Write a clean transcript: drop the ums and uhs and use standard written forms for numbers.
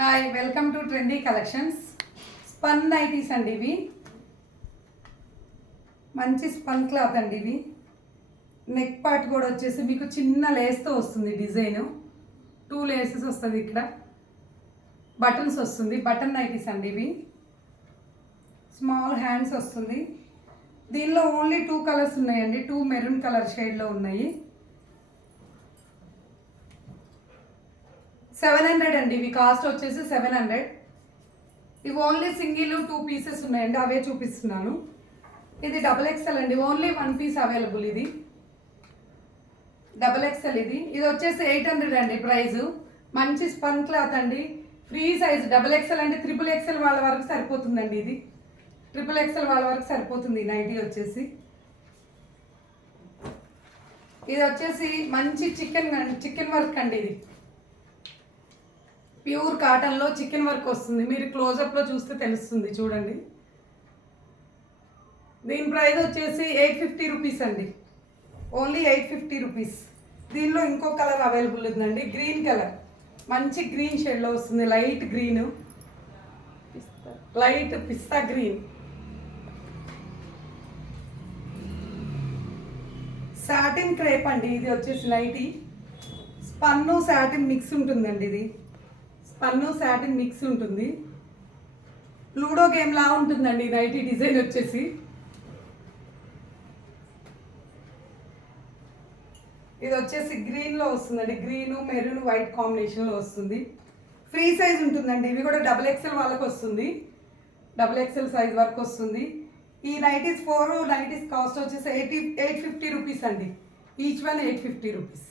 Hi, welcome to trendy collections. Spun nighties అండి ఇవి. మంచి స్పన్ క్లాత్ అండి ఇవి. నెక్ పార్ట్ కూడా వచ్చేసి మీకు చిన్న లేస్తో వస్తుంది. డిజైన్ 2 లేసెస్ వస్తుంది. ఇక్కడ బటన్స్ వస్తుంది. బటన్ నైటీస్ అండి ఇవి. స్మాల్ హ్యాండ్స్ వస్తుంది. దీనిలో ఓన్లీ 2 కలర్స్ ఉన్నాయండి. 2 మెరూన్ కలర్ షేడ్లో ఉన్నాయి. 700 అండి ఇవి. కాస్ట్ వచ్చేసి 700. ఇవి ఓన్లీ సింగిల్ 2 పీసెస్ ఉన్నాయండి, అవే చూపిస్తున్నాను. ఇది XXL అండి, ఓన్లీ 1 పీస్ అవైలబుల్. ఇది XXL. ఇది వచ్చేసి 800 అండి ప్రైస్. మంచి స్పన్ క్లాత్ అండి, ఫ్రీ సైజ్. XXL అంటే XXL వాళ్ళ వరకు సరిపోతుందండి. ఇది XXL వాళ్ళ వరకు సరిపోతుంది. నైటీ వచ్చేసి ఇది వచ్చేసి మంచి చికెన్ వర్క్ అండి. ఇది ప్యూర్ కాటన్లో చికెన్ వర్క్ వస్తుంది. మీరు క్లోజప్లో చూస్తే తెలుస్తుంది, చూడండి. దీని ప్రైస్ వచ్చేసి 850 రూపీస్ అండి, ఓన్లీ 850 రూపీస్. దీనిలో ఇంకో కలర్ అవైలబుల్ ఉందండి, గ్రీన్ కలర్. మంచి గ్రీన్ షేడ్లో వస్తుంది. లైట్ గ్రీన్, లైట్ పిస్తా గ్రీన్. సాటిన్ క్రేప్ అండి. ఇది వచ్చేసి నైటీ స్పన్ను సాటిన్ మిక్స్ ఉంటుందండి. ఇది స్పన్ను సాటిన్ మిక్స్ ఉంటుంది. లూడో గేమ్ లా ఉంటుందండి నైటీ డిజైన్ వచ్చేసి. ఇది వచ్చేసి గ్రీన్లో వస్తుందండి. గ్రీను మెరూన్ వైట్ కాంబినేషన్లో వస్తుంది. ఫ్రీ సైజ్ ఉంటుందండి. ఇవి కూడా XXL వాళ్ళకి వస్తుంది. XXL సైజ్ వరకు వస్తుంది. ఈ నైటీస్ 4 నైటీస్ కాస్ట్ వచ్చేసి 850 రూపీస్ అండి. Each one 850 rupees.